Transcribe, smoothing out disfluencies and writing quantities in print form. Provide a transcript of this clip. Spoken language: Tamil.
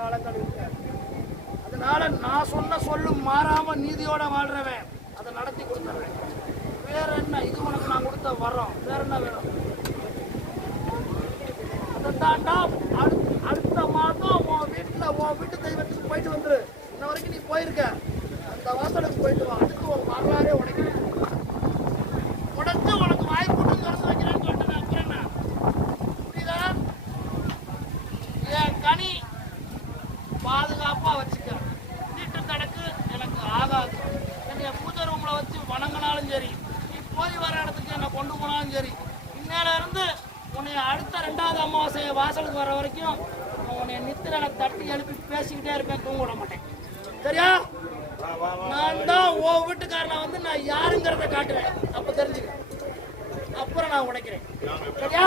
காலங்கள் இருக்கு. அதனால நான் சொன்ன சொல்லும் மாறாம நீதியோட வாழ்றவன் அதை நடத்தி கொடுத்துறேன். வேற என்ன, இது உனக்கு நான் கொடுத்த வரோம், வேற என்ன வேணும்? அதை தாண்டா அடுத்த மாதம் உன் வீட்டு தெய்வத்துக்கு போயிட்டு வந்துரு. இன்ன வரைக்கும் நீ போயிருக்க, அந்த வாசலுக்கு போயிட்டு வா. அதுக்கு ஒரு வரலாறே உடைக்கிறேன். உடைச்சு உனக்கு வாய்ப்பு திறந்து வைக்கிறேன்னு சொல்லிட்டு அப்புறம் என்ன புரியுதா? என் கனி பாதுகாப்பா வச்சுக்க. வீட்டு கணக்கு எனக்கு ஆகாது. என்னைய பூஜை ரூம்ல வச்சு வணங்கினாலும் சரி, நீ போய் வர இடத்துக்கு என்னை கொண்டு போனாலும் சரி, இன்னையில இருந்து உன்னை அடுத்த 2வது அமாவாசை வாசலுக்கு வர வரைக்கும் உன்னை நித்திரனை தட்டி எழுப்பி பேசிக்கிட்டே இருப்பேன், தூங்க விட மாட்டேன். சரியா? நான் தான் உன் வீட்டுக்காரனை வந்து நான் யாருங்கிறத காட்டுறேன். அப்ப தெரிஞ்சுக்க, அப்புறம் நான் உடைக்கிறேன். சரியா?